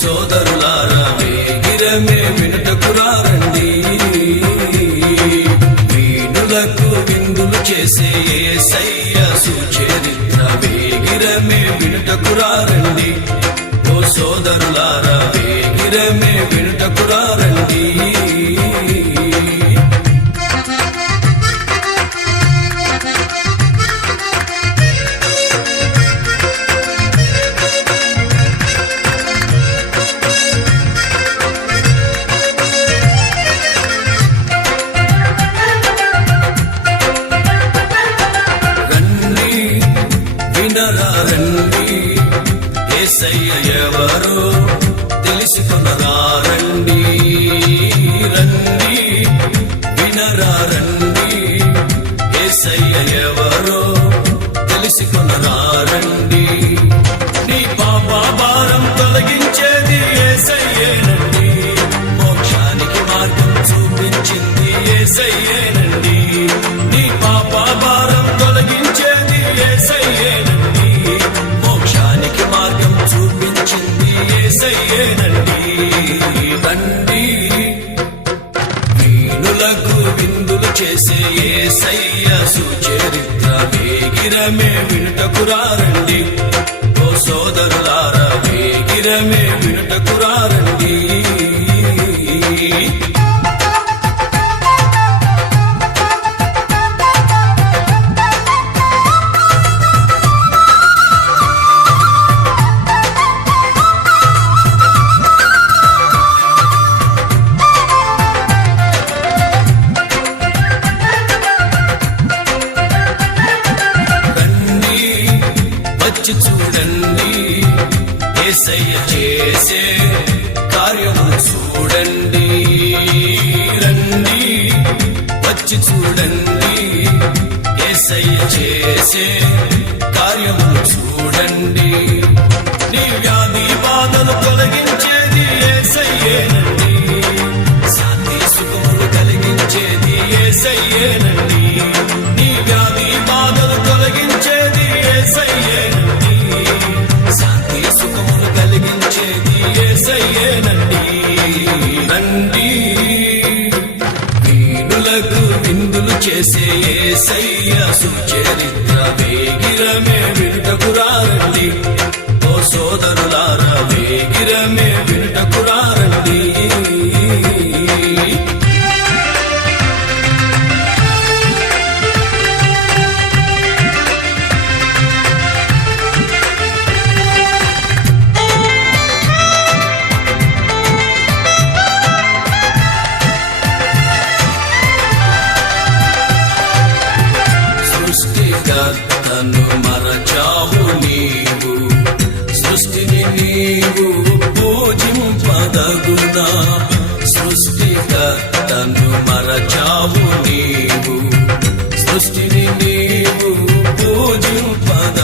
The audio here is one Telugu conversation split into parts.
సోదరులారా వేగిరమే వినుటకు రండి వీణులకు విందులు చేసే ఏసయ్య సుచరిత్ర వేగిరమే వినుటకు రండి ఓ సోదరులారా వినరారండి ఏసయ్య ఎవరు తెలుసుకునరా రండి వినరారండి. చేసే ఏసయ్య సుచరిత్ర వేగిరమే వినుటకురారండి ఓ సోదరులారా వేగిరమే వినుటకురారండి వచ్చి చూడండి. ఏసయ్య చేసే కార్యము చూడండి. నీ ఏసయ్య సుచరిత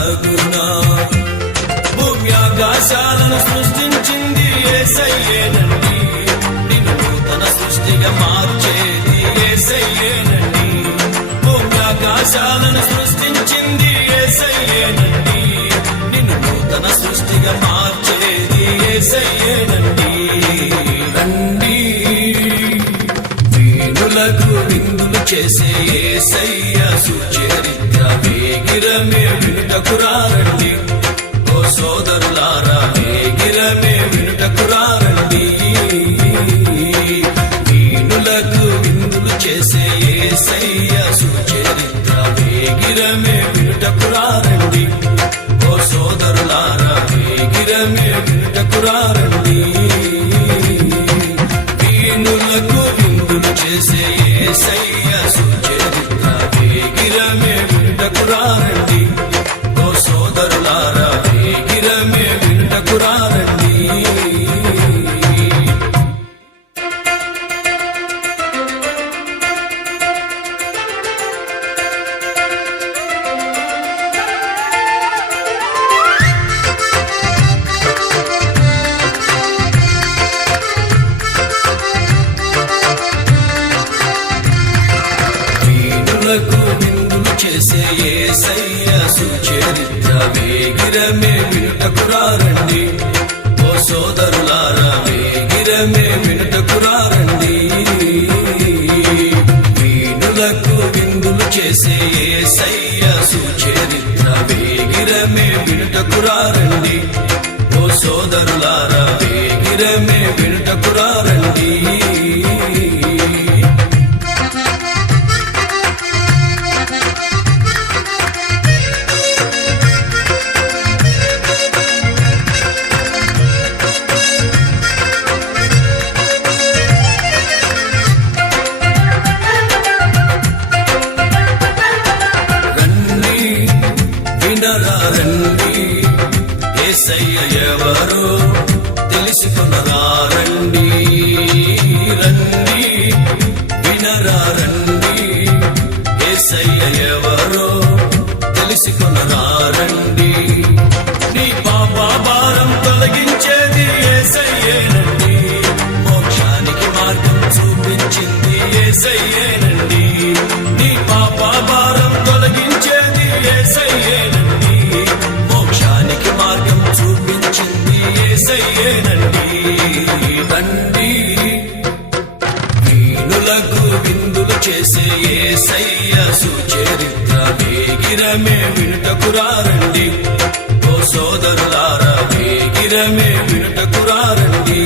పూజింపదగునా భూమి ఆకాశాలను సృష్టించింది ఏసయ్యేనండి. నిన్ను నూతన సృష్టిగా మార్చేది ఏసయ్యేనండి. భూమి ఆకాశాలను సృష్టించింది ఏసయ్యేనండి. నిన్ను నూతన సృష్టిగా మార్చేది ఏసయ్యేనండి. చేసే ఏసయ్య సుచరిత్ర వేగిరమే వినుటకురారండి ఓ సోదరులారా వేగిరమే వినుటకురారండి వీణులకు విందులు చేసే ఏసయ్య సుచరిత్ర వేగిరమే వినుటకురారండి ఓ సోదరులారా వేగిరమే చేసే ఏసయ్య సుచరిత్ర వేగిరమే విడకురారండి చేసే ఏసయ్య సుచరిత్ర వేగిరమే వినుటకురా రండి ఓ సోదరులారా వేగిరమే వినుటకురా వేగిరమే వినుటకురారండి ఓ సోదరులారా వేగిరమే వినుటకురారండి